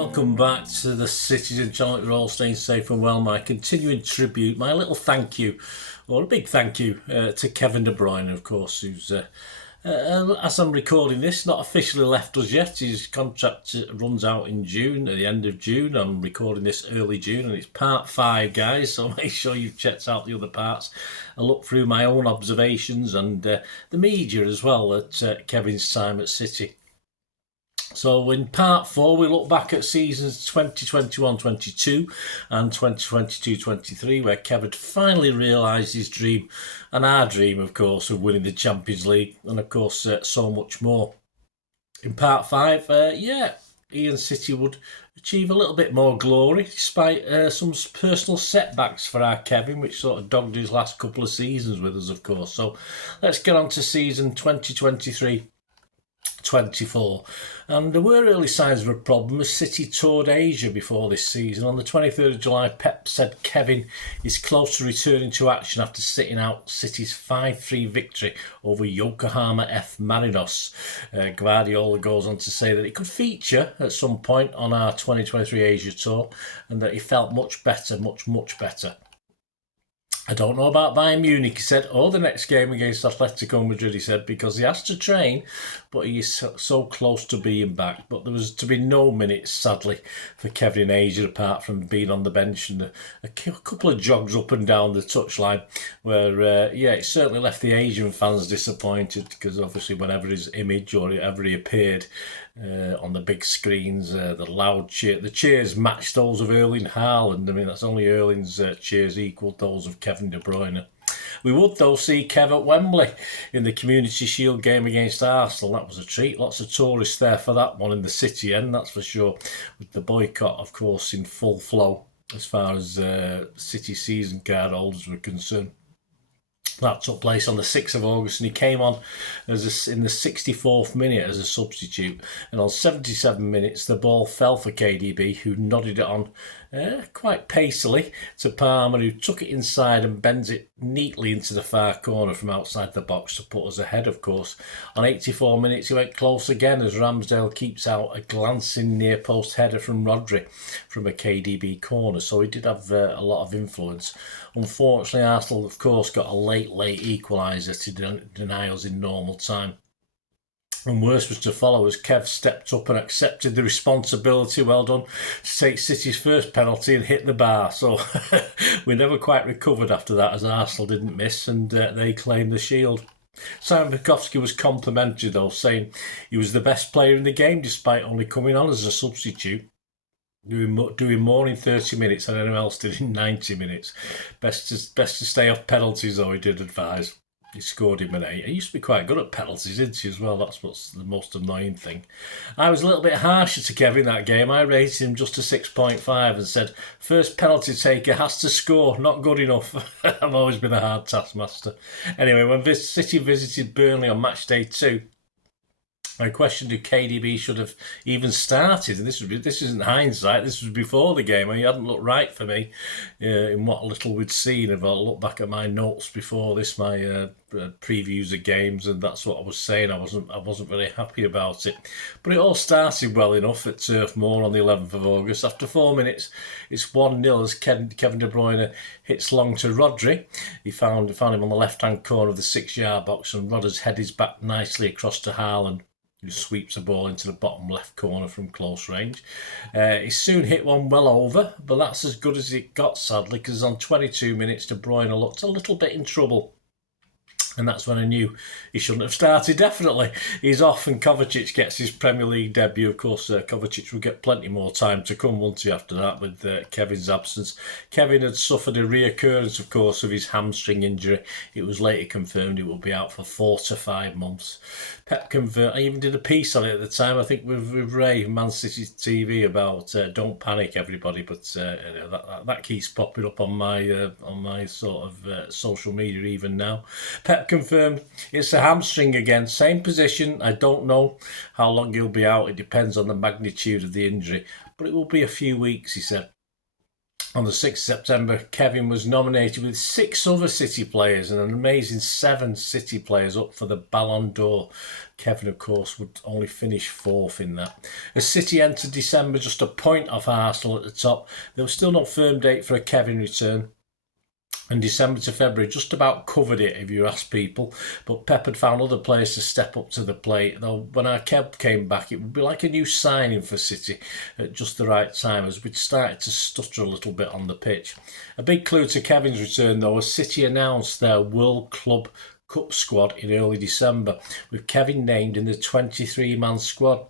welcome back to the Citytilidie channel. You're all staying safe and well. My continuing tribute, my little thank you, or a big thank you to Kevin De Bruyne, of course, who's, as I'm recording this, not officially left us yet. His contract runs out in June, at the end of June. I'm recording this early June, and it's part 5, guys, so make sure you've checked out the other parts. I look through my own observations and the media as well at Kevin's time at City. So in part 4, we look back at seasons 2021-22 and 2022-23, where Kevin finally realised his dream, and our dream, of course, of winning the Champions League, and of course, so much more. In part 5, he and City would achieve a little bit more glory, despite some personal setbacks for our Kevin, which sort of dogged his last couple of seasons with us, of course. So let's get on to season 2023-24. And there were early signs of a problem as City toured Asia before this season. On the 23rd of July, Pep said Kevin is close to returning to action after sitting out City's 5-3 victory over Yokohama F. Marinos. Guardiola goes on to say that he could feature at some point on our 2023 Asia tour and that he felt much better, much better. I don't know about Bayern Munich, he said, or the next game against Atletico Madrid, he said, because he has to train, but he is so close to being back. But there was to be no minutes, sadly, for Kevin in Asia, apart from being on the bench and a couple of jogs up and down the touchline, where, it certainly left the Asian fans disappointed, because obviously whenever his image or whenever he appeared on the big screens, the loud the cheers matched those of Erling Haaland. I mean, that's only Erling's cheers equalled those of Kevin De Bruyne. We would, though, see Kev at Wembley in the Community Shield game against Arsenal. That was a treat. Lots of tourists there for that one in the City end, that's for sure. With the boycott, of course, in full flow as far as City season card holders were concerned. That took place on the 6th of August, and he came on in the 64th minute as a substitute. And on 77 minutes, the ball fell for KDB, who nodded it on quite pacily to Palmer, who took it inside and bends it neatly into the far corner from outside the box to put us ahead, of course. On 84 minutes, he went close again as Ramsdale keeps out a glancing near-post header from Rodri from a KDB corner. So he did have a lot of influence. Unfortunately, Arsenal, of course, got a late equaliser to deny us in normal time. And worse was to follow as Kev stepped up and accepted the responsibility, well done, to take City's first penalty and hit the bar. So we never quite recovered after that, as Arsenal didn't miss and they claimed the shield. Simon Bukowski was complimentary, though, saying he was the best player in the game despite only coming on as a substitute, doing more in 30 minutes than anyone else did in 90 minutes. Best to stay off penalties, though, he did advise. He scored him an 8. He used to be quite good at penalties, didn't he, as well? That's what's the most annoying thing. I was a little bit harsher to Kevin that game. I rated him just a 6.5 and said, first penalty taker has to score, not good enough. I've always been a hard taskmaster. Anyway, when City visited Burnley on match day 2, I questioned if KDB should have even started, and this isn't hindsight. This was before the game. He hadn't looked right for me in what little we'd seen. If I look back at my notes before this, my previews of games, and that's what I was saying. I wasn't very happy about it. But it all started well enough at Turf Moor on the 11th of August. After 4 minutes, it's 1-0 as Kevin De Bruyne hits long to Rodri. He found him on the left-hand corner of the 6-yard box, and Rodri's head is back nicely across to Haaland, who sweeps the ball into the bottom left corner from close range. He soon hit one well over, but that's as good as it got, sadly, because on 22 minutes, De Bruyne looked a little bit in trouble. And that's when I knew he shouldn't have started, definitely. He's off and Kovacic gets his Premier League debut. Of course, Kovacic will get plenty more time to come, won't he, after that, with Kevin's absence. Kevin had suffered a reoccurrence, of course, of his hamstring injury. It was later confirmed he will be out for 4 to 5 months. Pep confirmed. I even did a piece on it at the time, I think, with Ray, Man City TV, about don't panic, everybody. But that keeps popping up on my sort of social media even now. Pep confirmed it's a hamstring again, same position. I don't know how long he'll be out. It depends on the magnitude of the injury, but it will be a few weeks, he said. On the 6th of September, Kevin was nominated with 6 other City players and an amazing 7 City players up for the Ballon d'Or. Kevin, of course, would only finish 4th in that. As City entered December just a point off Arsenal at the top, there was still no firm date for a Kevin return. And December to February just about covered it if you ask people, but Pep had found other players to step up to the plate, though when our Kev came back it would be like a new signing for City at just the right time as we'd started to stutter a little bit on the pitch. A big clue to Kevin's return though was City announced their World Club Cup squad in early December, with Kevin named in the 23-man squad.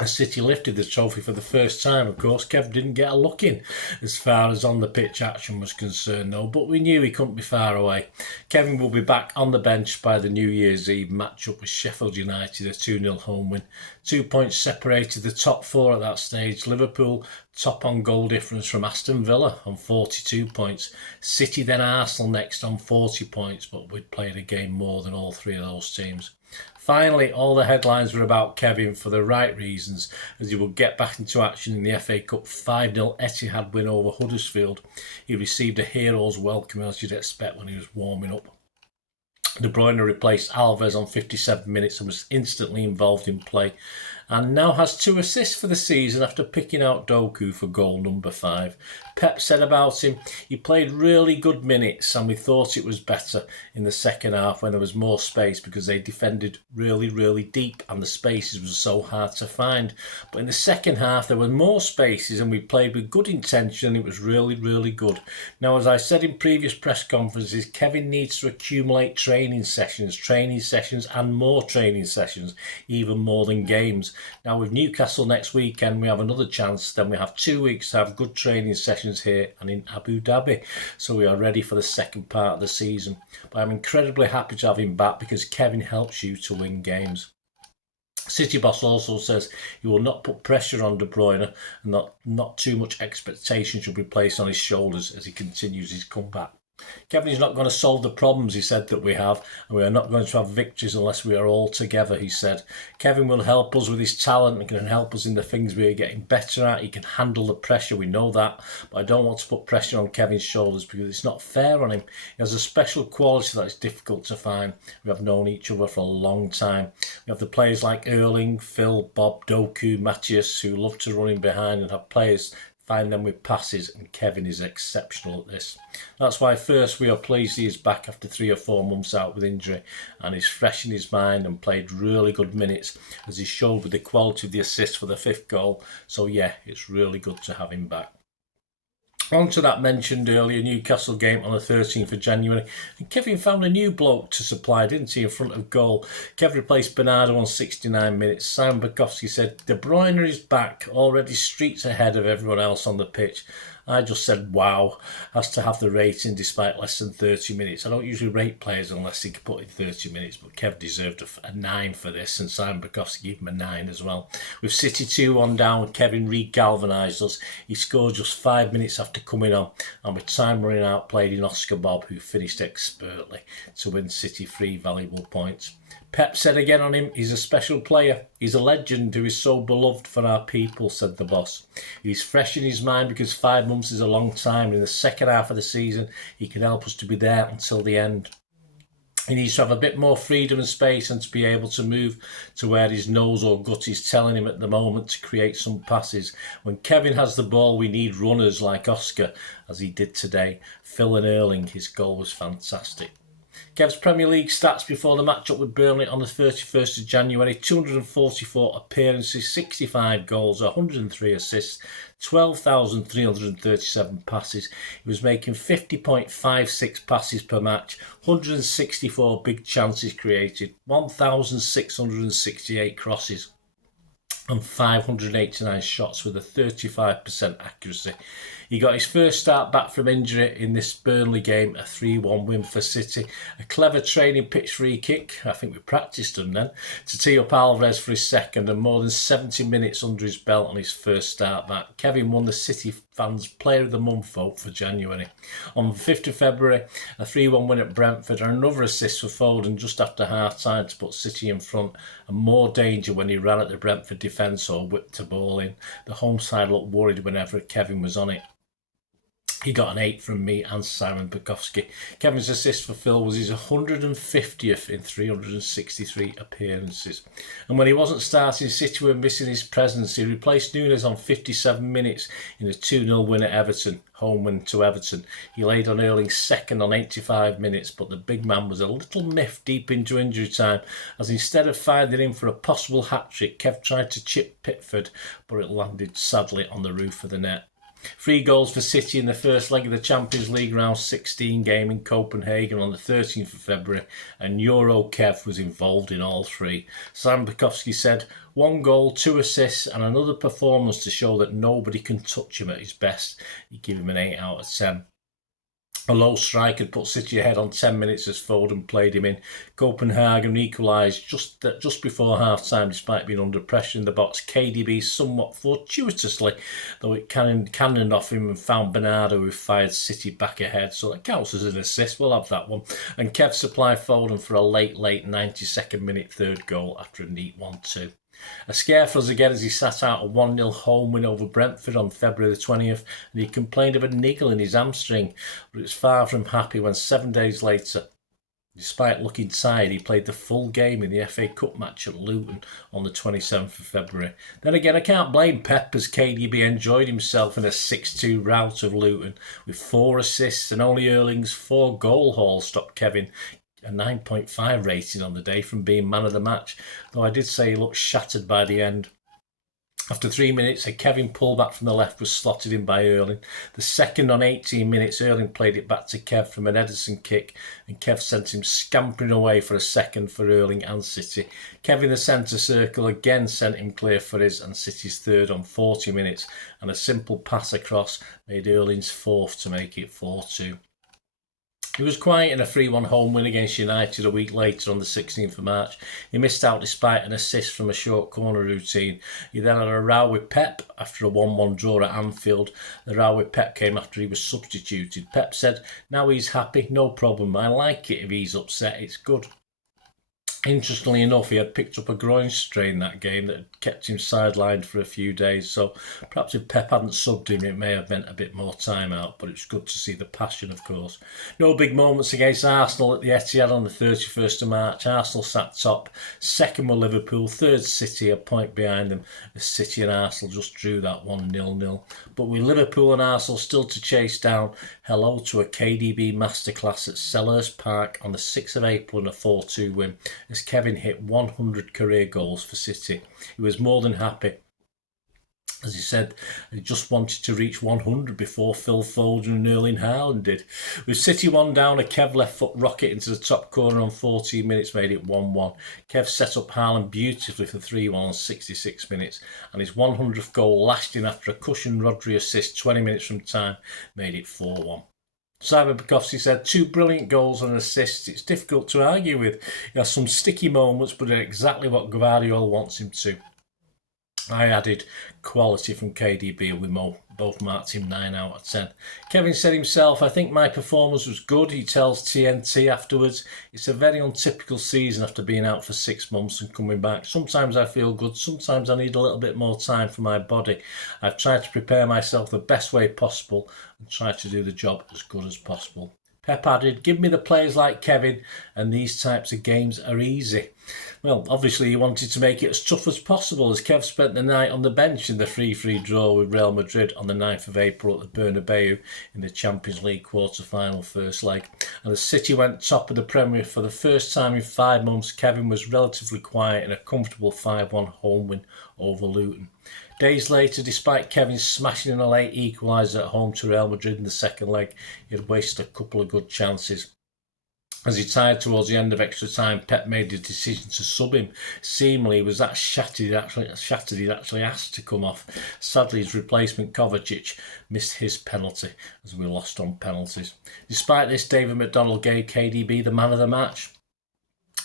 As City lifted the trophy for the first time, of course, Kev didn't get a look in as far as on the pitch action was concerned though, but we knew he couldn't be far away. Kevin will be back on the bench by the New Year's Eve match-up with Sheffield United, a 2-0 home win. 2 points separated the top 4 at that stage. Liverpool top on goal difference from Aston Villa on 42 points. City then Arsenal next on 40 points, but we'd played a game more than all 3 of those teams. Finally, all the headlines were about Kevin for the right reasons, as he would get back into action in the FA Cup 5-0 Etihad win over Huddersfield. He received a hero's welcome, as you'd expect when he was warming up. De Bruyne replaced Alves on 57 minutes and was instantly involved in play, and now has 2 assists for the season after picking out Doku for goal number 5. Pep said about him, he played really good minutes and we thought it was better in the second half when there was more space because they defended really deep and the spaces were so hard to find. But in the second half there were more spaces and we played with good intention and it was really good. Now, as I said in previous press conferences, Kevin needs to accumulate training sessions and more training sessions, even more than games. Now with Newcastle next weekend we have another chance, then we have 2 weeks to have good training sessions here and in Abu Dhabi, so we are ready for the second part of the season. But I'm incredibly happy to have him back because Kevin helps you to win games. City boss also says he will not put pressure on De Bruyne and not too much expectation should be placed on his shoulders as he continues his comeback. Kevin is not going to solve the problems, he said, that we have, and we are not going to have victories unless we are all together, he said. Kevin will help us with his talent and can help us in the things we are getting better at. He can handle the pressure, we know that, but I don't want to put pressure on Kevin's shoulders because it's not fair on him. He has a special quality that is difficult to find. We have known each other for a long time. We have the players like Erling, Phil, Bob, Doku, Matthias, who love to run in behind and have players find them with passes, and Kevin is exceptional at this. That's why first we are pleased he is back after 3 or 4 months out with injury and is fresh in his mind and played really good minutes as he showed with the quality of the assist for the 5th goal. So yeah, it's really good to have him back. On to that mentioned earlier Newcastle game on the 13th of January. And Kevin found a new bloke to supply, didn't he, in front of goal. Kevin replaced Bernardo on 69 minutes. Simon Bukowski said, De Bruyne is back, already streets ahead of everyone else on the pitch. I just said, wow, has to have the rating despite less than 30 minutes. I don't usually rate players unless they can put in 30 minutes, but Kev deserved a 9 for this, and Simon Bukowski gave him a 9 as well. With City 2-1 down, Kevin re-galvanised us. He scored just 5 minutes after coming on, and with time running out, played in Oscar Bob, who finished expertly to win City 3 valuable points. Pep said again on him, he's a special player. He's a legend who is so beloved for our people, said the boss. He's fresh in his mind because 5 months is a long time, and in the second half of the season, he can help us to be there until the end. He needs to have a bit more freedom and space and to be able to move to where his nose or gut is telling him at the moment to create some passes. When Kevin has the ball, we need runners like Oscar, as he did today. Phil and Erling, his goal was fantastic. Kev's Premier League stats before the match-up with Burnley on the 31st of January, 244 appearances, 65 goals, 103 assists, 12,337 passes. He was making 50.56 passes per match, 164 big chances created, 1,668 crosses and 589 shots with a 35% accuracy. He got his first start back from injury in this Burnley game, a 3-1 win for City. A clever training pitch free kick, I think we practiced them then, to tee up Alvarez for his second, and more than 70 minutes under his belt on his first start back. Kevin won the City fans Player of the Month vote for January. On the 5th of February, a 3-1 win at Brentford and another assist for Foden just after half-time to put City in front, and more danger when he ran at the Brentford defence or whipped a ball in. The home side looked worried whenever Kevin was on it. He got an 8 from me and Simon Bukowski. Kevin's assist for Phil was his 150th in 363 appearances. And when he wasn't starting, City were missing his presence. He replaced Nunes on 57 minutes in a 2-0 win at Everton, home win to Everton. He laid on Erling's second on 85 minutes, but the big man was a little miffed deep into injury time, as instead of finding him for a possible hat-trick, Kev tried to chip Pickford, but it landed sadly on the roof of the net. 3 goals for City in the first leg of the Champions League round 16 game in Copenhagen on the 13th of February, and Euro Kev was involved in all 3. Sam Bukowski said, 1 goal, 2 assists and another performance to show that nobody can touch him at his best. You give him an 8 out of 10. A low strike had put City ahead on 10 minutes as Foden played him in. Copenhagen equalised just before half-time despite being under pressure in the box. KDB somewhat fortuitously, though it cannoned off him and found Bernardo, who fired City back ahead. So that counts as an assist. We'll have that one. And Kev supplied Foden for a late 92nd minute third goal after a neat 1-2. A scare for us again as he sat out a 1-0 home win over Brentford on February the 20th, and he complained of a niggle in his hamstring, but it was far from happy when 7 days later, despite looking tired, he played the full game in the FA Cup match at Luton on the 27th of February. Then again, I can't blame Pep, as KDB enjoyed himself in a 6-2 rout of Luton with 4 assists, and only Erling's 4-goal haul stopped Kevin a 9.5 rating on the day from being man of the match, though I did say he looked shattered by the end. After 3 minutes, a Kevin pullback from the left was slotted in by Erling. The second on 18 minutes, Erling played it back to Kev from an Ederson kick, and Kev sent him scampering away for a second for Erling and City. Kev in the centre circle again sent him clear for his and City's third on 40 minutes, and a simple pass across made Erling's fourth to make it 4-2. He was quiet in a 3-1 home win against United a week later on the 16th of March. He missed out despite an assist from a short corner routine. He then had a row with Pep after a 1-1 draw at Anfield. The row with Pep came after he was substituted. Pep said, now he's happy, no problem. I like it if he's upset, it's good. Interestingly enough, he had picked up a groin strain that game that had kept him sidelined for a few days, so perhaps if Pep hadn't subbed him, it may have meant a bit more time out, but it's good to see the passion, of course. No big moments against Arsenal at the Etihad on the 31st of March. Arsenal sat top, second were Liverpool, third City, a point behind them, as City and Arsenal just drew that 1-0. But with Liverpool and Arsenal still to chase down, hello to a KDB masterclass at Selhurst Park on the 6th of April in a 4-2 win, as Kevin hit 100 career goals for City. He was more than happy. As he said, he just wanted to reach 100 before Phil Foden and Erling Haaland did. With City 1 down, a Kev left foot rocket into the top corner on 14 minutes made it 1-1. Kev set up Haaland beautifully for 3-1 on 66 minutes, and his 100th goal last in after a cushion Rodri assist 20 minutes from time made it 4-1. Simon Bukowski said, 2 brilliant goals and assists. It's difficult to argue with. He has some sticky moments, but exactly what Guardiola wants him to. I added quality from KDB, and we both marked him 9 out of 10. Kevin said himself, I think my performance was good. He tells TNT afterwards, it's a very untypical season after being out for 6 months and coming back. Sometimes I feel good, sometimes I need a little bit more time for my body. I've tried to prepare myself the best way possible and try to do the job as good as possible. Pep added, give me the players like Kevin and these types of games are easy. Well, obviously he wanted to make it as tough as possible, as Kev spent the night on the bench in the 3-3 draw with Real Madrid on the 9th of April at the Bernabeu in the Champions League quarter-final first leg. And as City went top of the Premier for the first time in 5 months, Kevin was relatively quiet in a comfortable 5-1 home win over Luton. Days later, despite Kevin smashing in a late equaliser at home to Real Madrid in the second leg, he had wasted a couple of good chances. As he tired towards the end of extra time, Pep made the decision to sub him. Seemingly, he was that shattered he'd actually asked to come off. Sadly, his replacement Kovacic missed his penalty, as we lost on penalties. Despite this, David McDonald gave KDB the man of the match.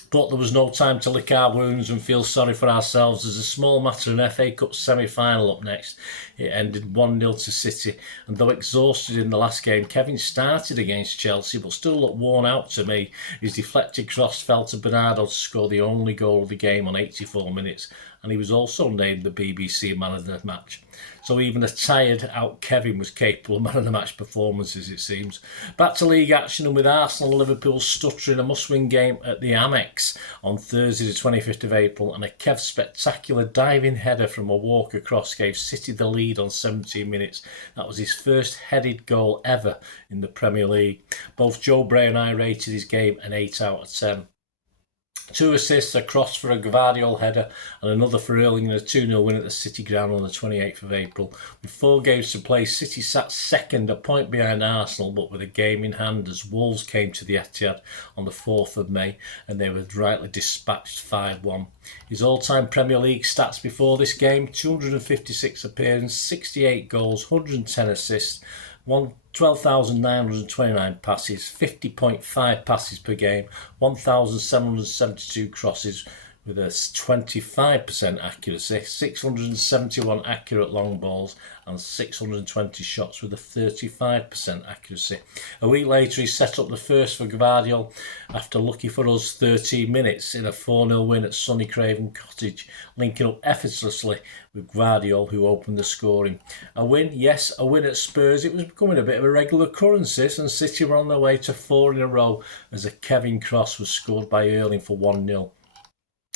But there was no time to lick our wounds and feel sorry for ourselves. There's a small matter of an FA Cup semi-final up next. It ended 1-0 to City, and though exhausted in the last game, Kevin started against Chelsea but still looked worn out to me. His deflected cross fell to Bernardo to score the only goal of the game on 84 minutes, and he was also named the BBC Man of the Match. So even a tired out Kevin was capable of man of the match performances, it seems. Back to league action, and with Arsenal and Liverpool stuttering, a must-win game at the Amex on Thursday the 25th of April, and a Kev spectacular diving header from a walk across gave City the lead on 17 minutes. That was his first headed goal ever in the Premier League. Both Joe Bray and I rated his game an 8 out of 10. 2 assists, a cross for a Gvardiol header and another for Erling, and a 2-0 win at the City ground on the 28th of April. With 4 games to play, City sat second, a point behind Arsenal, but with a game in hand as Wolves came to the Etihad on the 4th of May and they were rightly dispatched 5-1. His all-time Premier League stats before this game: 256 appearances, 68 goals, 110 assists, 12,929 passes, 50.5 passes per game, 1,772 crosses with a 25% accuracy, 671 accurate long balls and 620 shots with a 35% accuracy. A week later, he set up the first for Gvardiol after, lucky for us, 13 minutes in a 4-0 win at sunny Creighton Cottage, linking up effortlessly with Gvardiol, who opened the scoring. A win, yes, a win at Spurs. It was becoming a bit of a regular occurrence, and City were on their way to 4 in a row as a Kevin cross was scored by Erling for 1-0.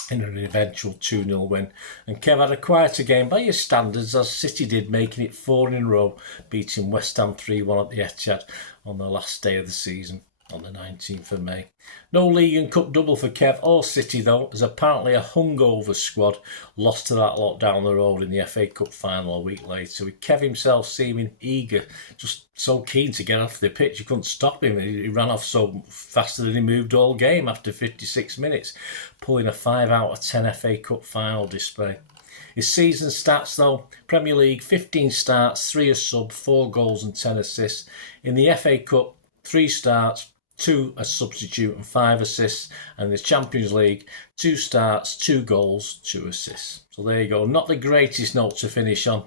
In an eventual 2-0 win. And Kev had a quieter game by his standards, as City did, making it 4 in a row, beating West Ham 3-1 at the Etihad on the last day of the season on the 19th of May. No league and cup double for Kev or City though, as apparently a hungover squad lost to that lot down the road in the FA Cup final a week later, with Kev himself seeming eager, just so keen to get off the pitch. You couldn't stop him. He ran off so faster than he moved all game after 56 minutes, pulling a 5 out of 10 FA Cup final display. His season stats though: Premier League 15 starts, 3 as sub, 4 goals and 10 assists. In the FA Cup, 3 starts, 2 as substitute and 5 assists, and in the Champions League, 2 starts, 2 goals, 2 assists. So there you go. Not the greatest note to finish on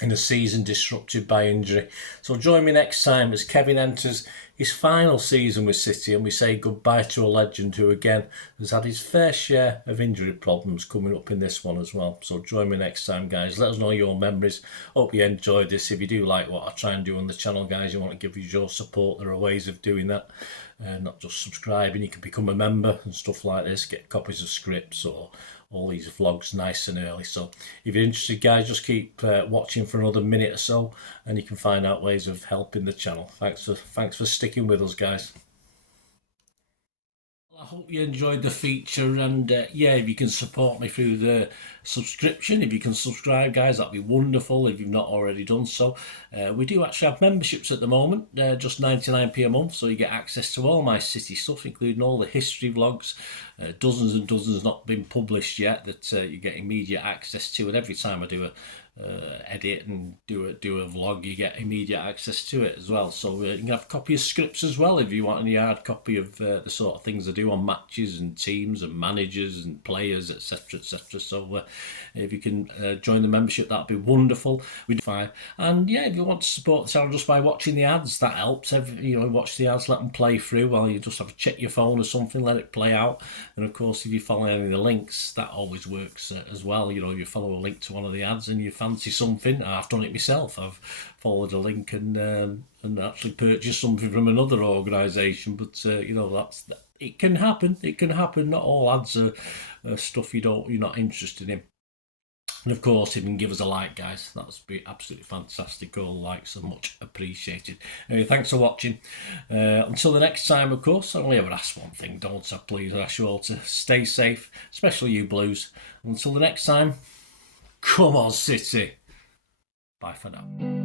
in a season disrupted by injury. So join me next time as Kevin enters his final season with City and we say goodbye to a legend who again has had his fair share of injury problems coming up in this one as well. So join me next time, guys. Let us know your memories. Hope you enjoyed this. If you do like what I try and do on the channel, guys, you want to give us your support, there are ways of doing that. Not just subscribing, you can become a member and stuff like this, get copies of scripts or all these vlogs nice and early. So if you're interested, guys, just keep watching for another minute or so and you can find out ways of helping the channel. Thanks for sticking with us, guys. I hope you enjoyed the feature, and yeah, if you can support me through the subscription, if you can subscribe, guys, that'd be wonderful if you've not already done so. We do actually have memberships at the moment, just 99p a month, so you get access to all my City stuff, including all the history vlogs, dozens and dozens not been published yet that you get immediate access to, and every time I do a edit and do a vlog, you get immediate access to it as well. So you can have a copy of scripts as well if you want any hard copy of the sort of things I do on matches and teams and managers and players, etc, etc. So if you can join the membership, that'd be wonderful. We do fine. And yeah, if you want to support the channel just by watching the ads, that helps. Watch the ads, let them play through while you just have to check your phone or something, let it play out. And of course, if you follow any of the links, that always works as well. You follow a link to one of the ads and you fancy something. I've done it myself. I've followed a link and actually purchased something from another organisation. But it can happen. It can happen. Not all ads are stuff you're not interested in. And of course, if you can give us a like, guys, that would be absolutely fantastic. All likes are much appreciated. Anyway, thanks for watching. Until the next time, of course, I only ever ask one thing, don't I? Please, I ask you all to stay safe, especially you Blues. Until the next time, come on, City. Bye for now.